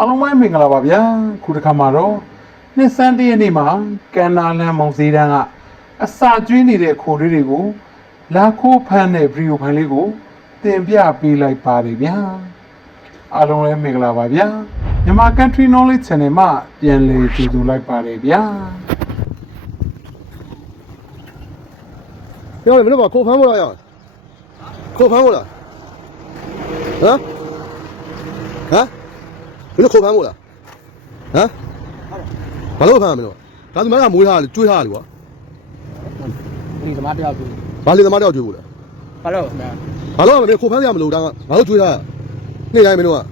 အားလုံးပဲမင်္ဂလာပါဗျာခုတစ်ခါမှာတော့နှစ်စန်းတရက်နေ့မှာကန်နာလန်မောင်စည်းတန်းကအစာကျွေးနေတဲ့ခိုးလေးတွေကို လာခိုးဖမ်းတဲ့ဗီဒီယိုဖိုင်လေးကိုတင်ပြပေးလိုက်ပါတယ်ဗျာအားလုံးလည်းမင်္ဂလာပါဗျာမြန်မာ Country Knowledge Channel မှာပြန်လည်ကြိုဆိုလိုက်ပါတယ်ဗျာပြောတယ်မင်းတို့ကခိုးဖမ်းမို့လားရအောင်ခိုးဖမ်းမို့လားဟမ်ဟမ် မင်းတို့ခိုးဖမ်းမို့လားဟမ်ဘာလို့ဖမ်းမလို့ဒါသမကမွေးထားတယ်ကျွေးထားတယ်ကွာဒီသမားတယောက်ပြီဘာလေသမားတယောက်ကျွေးဖို့လဲဘာလို့လဲဘာလို့မင်းခိုးဖမ်းရမလို့ဒါကငါတို့ကျွေးထားတာနေ့တိုင်းမင်းတို့ကဟဲ့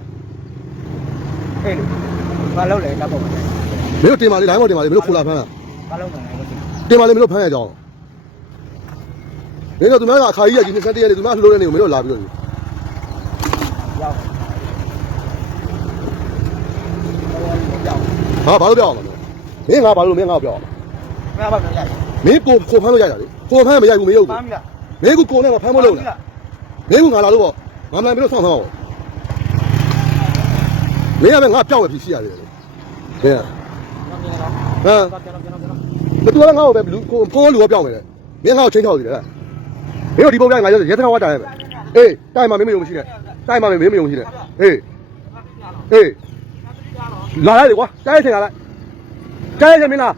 ဘာလို့လဲတပ်ဖို့မလဲမင်းတို့တင်ပါလေတိုင်းမတင်ပါလေမင်းတို့ခိုးလာဖမ်းတာဘာလို့လဲမသိတင်ပါလေမင်းတို့ဖမ်းရကြအောင်မင်းတို့သူမကအခါကြီးရကြီး20ရက်နေသူမလှလို့တဲ့နေကိုမင်းတို့လာပြီးတော့ရောက် ရောက်ဟာဘာလို့ပြောအောင်မင်းငါဘာလို့မင်းငါပြောအောင်မင်းဘာလို့ရိုက်မင်းကိုခိုးဖမ်းလို့ရတာလေကိုဖမ်းမရဘူးမရုပ်ပဘူးန်းပြီလားမင်းကကိုနဲ့ကဖမ်းမလို့လားမင်းကငါလာလို့ပေါ့ငါမလိုက်မလို့ဆောင်းဆောင်းမင်းကပဲငါပြောက်ပဲဖြစ်ရှိရတယ်လေဟဲ့ဟမ်ကျွန်တော်ကျွန်တော်ကျွန်တော်ကျွန်တော်ဘယ်သူကငါ့ကိုပဲလူကိုကိုလူကပြောက်မယ်လေမင်းငါ့ကိုချင်းချောက်နေတယ်မင်းတို့ဒီပုံပြငါရဲထနာဝတ်တိုင်ပဲအေးတိုင်မှာမင်းမယုံမရှိနဲ့တိုင်မှာမင်းမယုံမရှိနဲ့အေးအေး လာလိုက်လေကွာတိုင်ချင်လာလိုက်တိုင်ချင်မင်းလား